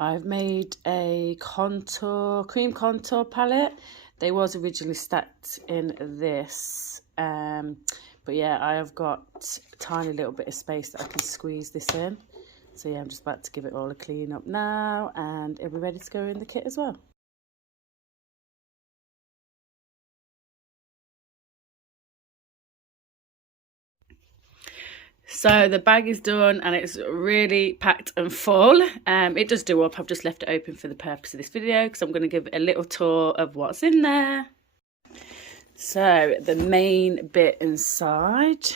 I've made a cream contour palette. They was originally stacked in this, but yeah, I have got a tiny little bit of space that I can squeeze this in. So yeah, I'm just about to give it all a clean up now, and it'll be ready to go in the kit as well. So the bag is done and it's really packed and full. It does do up. I've just left it open for the purpose of this video because I'm going to give it a little tour of what's in there. So the main bit inside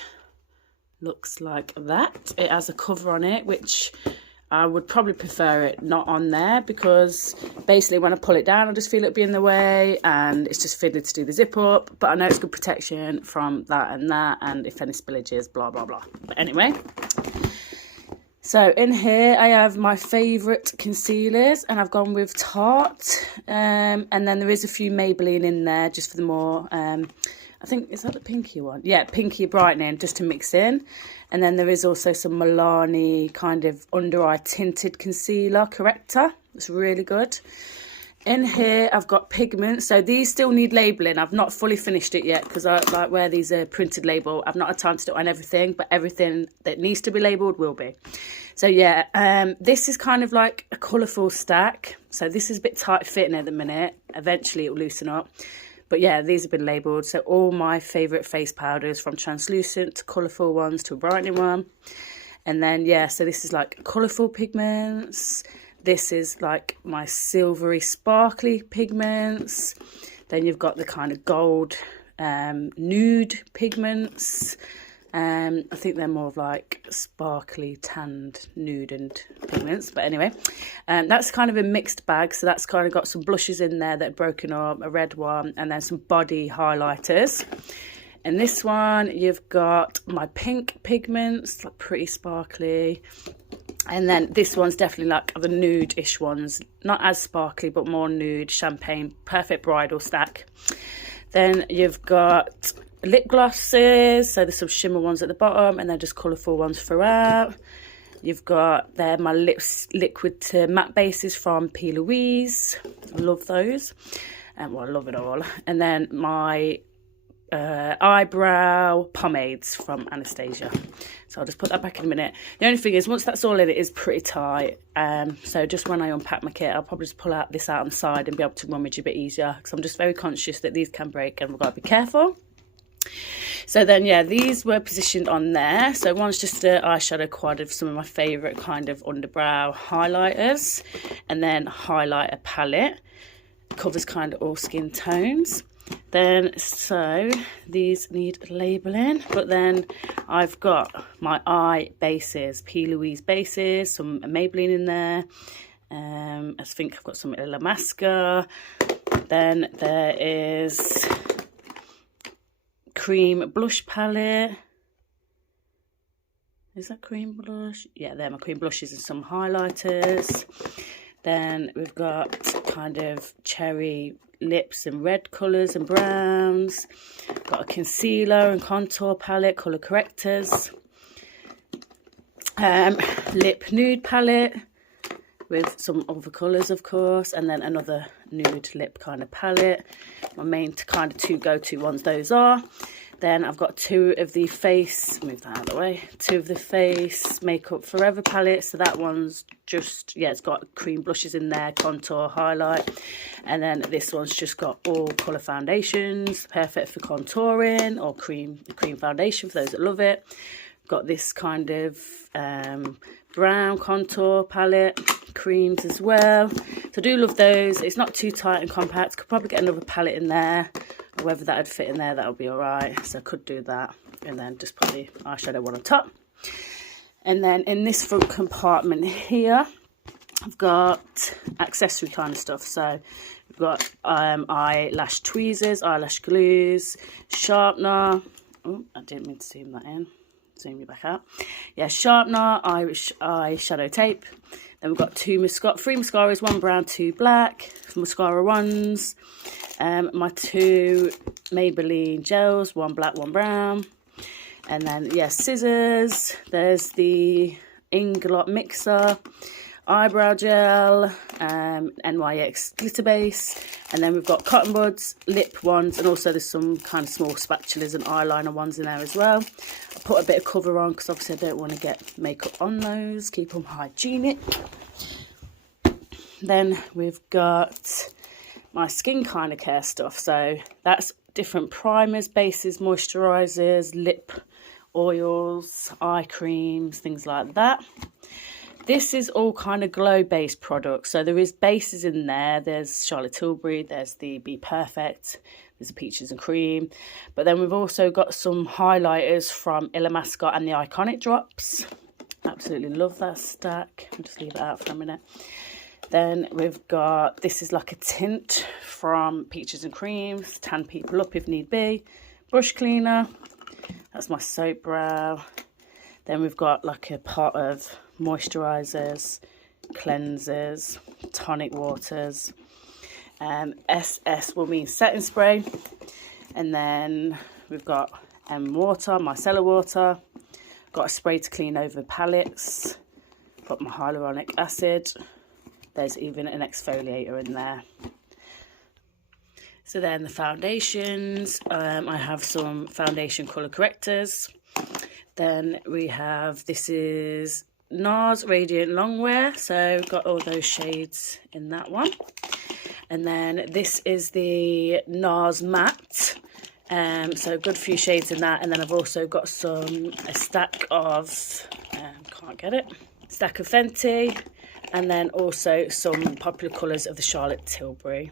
looks like that. It has a cover on it, which I would probably prefer it not on there, because basically when I pull it down I just feel it be in the way and it's just fiddly to do the zip up, but I know it's good protection from that and if any spillages, blah blah blah. But anyway, so in here I have my favourite concealers and I've gone with Tarte, and then there is a few Maybelline in there just for the more I think, is that the pinky one? Yeah, pinky brightening, just to mix in. And then there is also some Milani kind of under eye tinted concealer corrector. It's really good. In here, I've got pigments. So these still need labelling. I've not fully finished it yet because I like where these are printed label. I've not had time to do it on everything, but everything that needs to be labelled will be. So yeah, this is kind of like a colourful stack. So this is a bit tight fitting at the minute. Eventually it will loosen up. But yeah, these have been labelled. So all my favourite face powders, from translucent to colourful ones to a brightening one. And then, yeah, so this is like colourful pigments. This is like my silvery sparkly pigments. Then you've got the kind of gold nude pigments. I think they're more of like sparkly tanned nude and pigments, but anyway, that's kind of a mixed bag. So that's kind of got some blushes in there that are broken up, a red one, and then some body highlighters. And this one you've got my pink pigments, like pretty sparkly, and then this one's definitely like the nude-ish ones, not as sparkly but more nude, champagne, perfect bridal stack. Then you've got lip glosses, so there's some shimmer ones at the bottom and then just colourful ones throughout. You've got there my liquid to matte bases from P. Louise. Love those. Well, I love it all. And then my eyebrow pomades from Anastasia. So I'll just put that back in a minute. The only thing is, once that's all in, it is pretty tight. So just when I unpack my kit, I'll probably just pull this out on the side and be able to rummage a bit easier, because I'm just very conscious that these can break and we've got to be careful. So then, yeah, these were positioned on there. So one's just an eyeshadow quad of some of my favourite kind of underbrow highlighters, and then highlighter palette. Covers kind of all skin tones. Then, so these need labelling, but then I've got my eye bases, P. Louise bases, some Maybelline in there. I think I've got some La Masca. Then there is cream blush palette. Is that cream blush? Yeah, they're my cream blushes and some highlighters. Then we've got kind of cherry lips and red colours and browns. Got a concealer and contour palette, colour correctors. Lip nude palette with some other colours, of course, and then another nude lip kind of palette. My main kind of two go-to ones, those are. Then I've got two of the face, move that out of the way, two of the face Makeup Forever palettes. So that one's just, yeah, it's got cream blushes in there, contour, highlight. And then this one's just got all colour foundations, perfect for contouring, or cream foundation for those that love it. Got this kind of brown contour palette, creams as well. So I do love those. It's not too tight and compact. Could probably get another palette in there. Whether that would fit in there, that would be alright. So I could do that. And then just put the eyeshadow one on top. And then in this front compartment here, I've got accessory kind of stuff. So we've got eyelash tweezers, eyelash glues, sharpener. Oh, I didn't mean to zoom that in. Zoom you back out. Yeah, sharpener, eyeshadow tape. Then we've got three mascaras, one brown, two black. Mascara ones. My two Maybelline gels, one black, one brown. And then, yeah, scissors. There's the Inglot mixer. eyebrow gel, NYX glitter base, and then we've got cotton buds, lip ones, and also there's some kind of small spatulas and eyeliner ones in there as well. I put a bit of cover on because obviously I don't want to get makeup on those, keep them hygienic. Then we've got my skin kind of care stuff, so that's different primers, bases, moisturizers, lip oils, eye creams, things like that. This is all kind of glow based products, so there is bases in there. There's Charlotte Tilbury, there's the Be Perfect, there's the Peaches and Cream, but then we've also got some highlighters from Illamasqua and the Iconic Drops. Absolutely love that stack. I'll just leave it out for a minute. Then we've got, this is like a tint from Peaches and Cream, tan people up if need be. Brush cleaner, that's my soap brow. Then we've got like a pot of moisturisers, cleansers, tonic waters, SS will mean setting spray. And then we've got water, micellar water. Got a spray to clean over palettes. Got my hyaluronic acid. There's even an exfoliator in there. So then the foundations, I have some foundation colour correctors. Then we have, this is NARS Radiant Longwear, so got all those shades in that one. And then this is the NARS Matte, so a good few shades in that. And then I've also got a stack of, stack of Fenty. And then also some popular colours of the Charlotte Tilbury.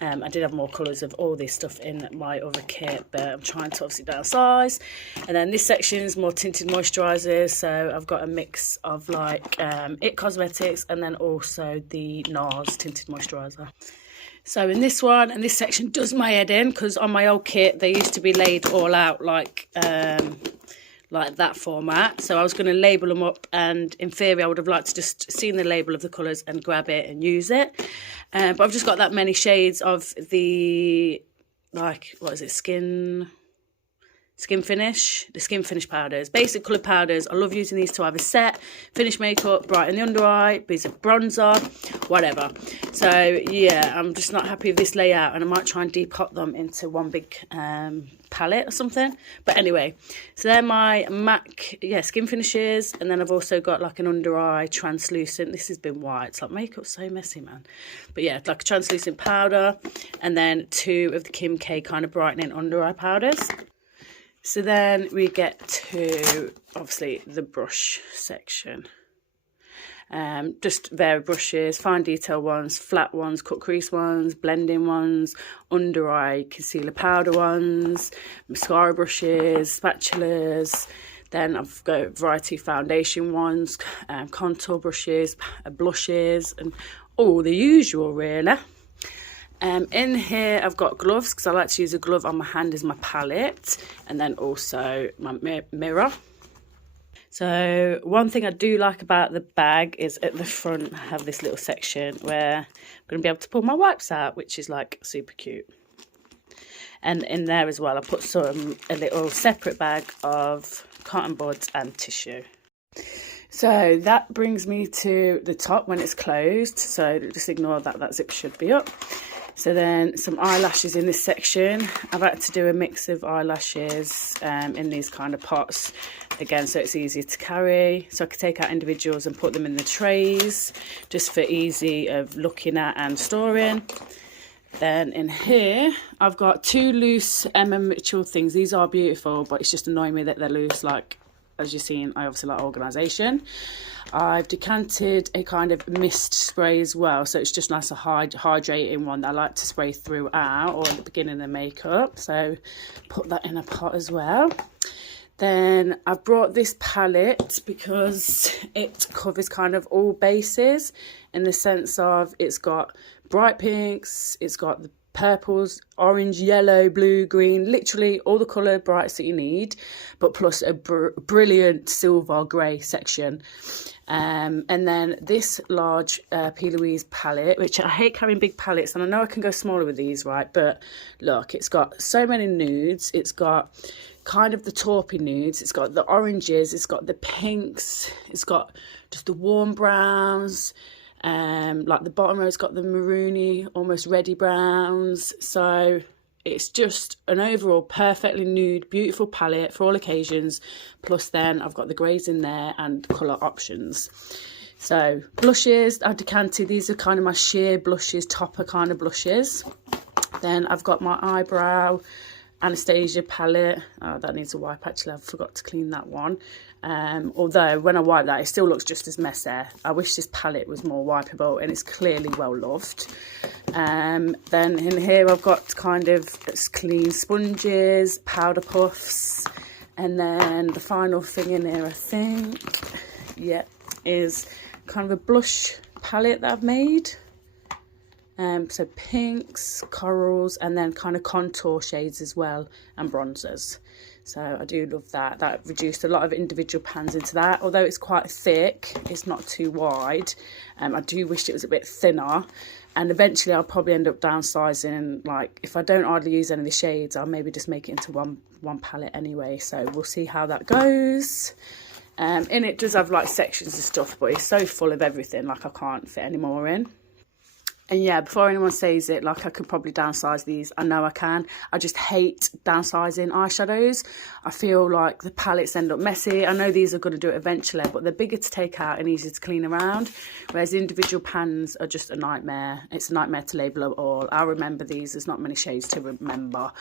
I did have more colours of all this stuff in my other kit, but I'm trying to obviously downsize. And then this section is more tinted moisturisers. So I've got a mix of like IT Cosmetics and then also the NARS tinted moisturiser. So in this one, and this section does my head in, because on my old kit, they used to be laid all out like that format. So I was going to label them up, and in theory I would have liked to just seen the label of the colours and grab it and use it, but I've just got that many shades of the, like, what is it, skin finish, the skin finish powders, basic colour powders. I love using these to either set, finish makeup, brighten the under eye, bit of bronzer, whatever. So yeah, I'm just not happy with this layout, and I might try and depot them into one big palette or something. But anyway, so they're my MAC skin finishes. And then I've also got like an under eye translucent. This has been white. It's like, makeup's so messy, man. But yeah, like a translucent powder, and then 2 of the Kim K kind of brightening under eye powders. So then we get to, obviously, the brush section. Just varied brushes, fine detail ones, flat ones, cut crease ones, blending ones, under eye concealer powder ones, mascara brushes, spatulas. Then I've got a variety of foundation ones, contour brushes, blushes, and all the usual, really. In here I've got gloves, because I like to use a glove on my hand as my palette, and then also my mirror. So one thing I do like about the bag is at the front I have this little section where I'm going to be able to pull my wipes out, which is like super cute. And in there as well I put a little separate bag of cotton buds and tissue. So that brings me to the top when it's closed, so just ignore that zip should be up. So then some eyelashes in this section. I've had to do a mix of eyelashes in these kind of pots, again, so it's easier to carry. So I could take out individuals and put them in the trays, just for easy of looking at and storing. Then in here, I've got 2 loose Emma Mitchell things. These are beautiful, but it's just annoying me that they're loose. Like, as you've seen, I obviously like organisation. I've decanted a kind of mist spray as well, so it's just nice, a hydrating one that I like to spray throughout or at the beginning of makeup. So put that in a pot as well. Then I've brought this palette because it covers kind of all bases, in the sense of it's got bright pinks, it's got the purples, orange, yellow, blue, green, literally all the colour brights that you need, but plus a brilliant silver grey section. And then this large P. Louise palette, which I hate carrying big palettes, and I know I can go smaller with these, right? But look, it's got so many nudes. It's got kind of the taupey nudes, it's got the oranges, it's got the pinks, it's got just the warm browns. Like the bottom row's got the maroony, almost reddy browns. So it's just an overall perfectly nude, beautiful palette for all occasions. Plus then I've got the greys in there and colour options. So blushes, I've decanted. These are kind of my sheer blushes, topper kind of blushes. Then I've got my eyebrow Anastasia palette. Oh, that needs a wipe actually, I forgot to clean that one. Although when I wipe that, it still looks just as messy. I wish this palette was more wipeable, and it's clearly well loved. Then in here I've got kind of clean sponges, powder puffs, and then the final thing in here I think, yeah, is kind of a blush palette that I've made. So pinks, corals, and then kind of contour shades as well, and bronzers. So I do love that. That reduced a lot of individual pans into that. Although it's quite thick, it's not too wide. I do wish it was a bit thinner. And eventually I'll probably end up downsizing. Like if I don't hardly use any of the shades, I'll maybe just make it into one palette anyway. So we'll see how that goes. And it does have like sections of stuff, but it's so full of everything, like I can't fit any more in. And yeah, before anyone says it, like I could probably downsize these. I know I can. I just hate downsizing eyeshadows. I feel like the palettes end up messy. I know these are going to do it eventually, but they're bigger to take out and easier to clean around. Whereas the individual pans are just a nightmare. It's a nightmare to label them all. I'll remember these. There's not many shades to remember.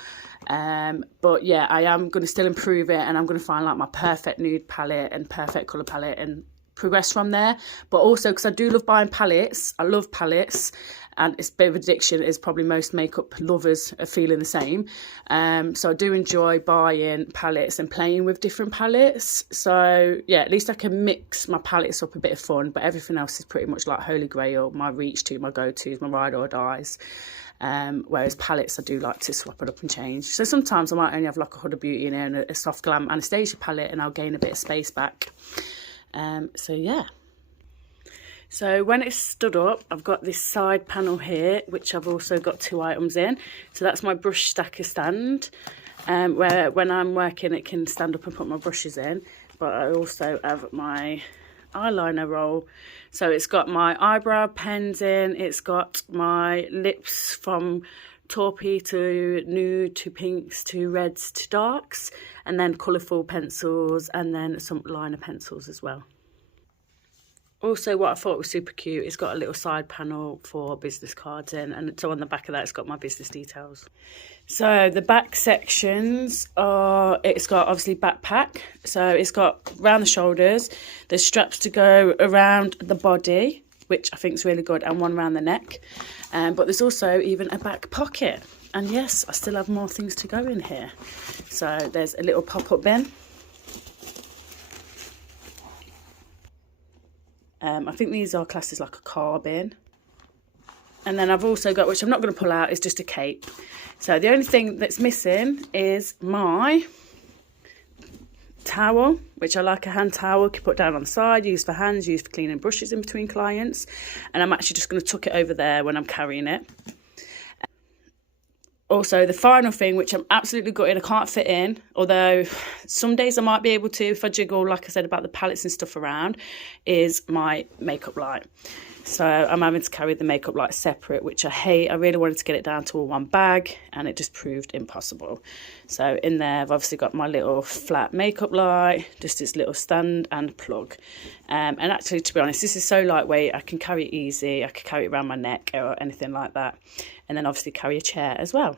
But yeah, I am going to still improve it, and I'm going to find like my perfect nude palette and perfect colour palette and progress from there. But also because I do love buying palettes, I love palettes, and it's a bit of addiction, as probably most makeup lovers are feeling the same. So I do enjoy buying palettes and playing with different palettes. So yeah, at least I can mix my palettes up, a bit of fun, but everything else is pretty much like holy grail, my reach to, my go-tos, my ride or dies. Whereas palettes I do like to swap it up and change. So sometimes I might only have like a Huda Beauty in there and a Soft Glam Anastasia palette, and I'll gain a bit of space back. So yeah, so when it's stood up, I've got this side panel here, which I've also got 2 items in. So that's my brush stacker stand, where when I'm working it can stand up and put my brushes in. But I also have my eyeliner roll. So it's got my eyebrow pens in, it's got my lips from taupey to nude to pinks to reds to darks, and then colourful pencils, and then some liner pencils as well. Also, what I thought was super cute, it's got a little side panel for business cards in, and so on the back of that it's got my business details. So the back sections are, it's got obviously backpack, so it's got around the shoulders, there's straps to go around the body, which I think is really good, and one around the neck. But there's also even a back pocket. And yes, I still have more things to go in here. So there's a little pop-up bin. I think these are classed as like a car bin. And then I've also got, which I'm not going to pull out, is just a cape. So the only thing that's missing is my towel, which I like a hand towel, can put down on the side, use for hands, use for cleaning brushes in between clients. And I'm actually just going to tuck it over there when I'm carrying it. Also, the final thing, which I'm absolutely gutted I can't fit in, although some days I might be able to if I jiggle, like I said, about the palettes and stuff around, is my makeup light. So I'm having to carry the makeup light separate, which I hate. I really wanted to get it down to all one bag, and it just proved impossible. So in there, I've obviously got my little flat makeup light, just this little stand and plug. And actually, to be honest, this is so lightweight, I can carry it easy. I can carry it around my neck or anything like that. And then obviously carry a chair as well.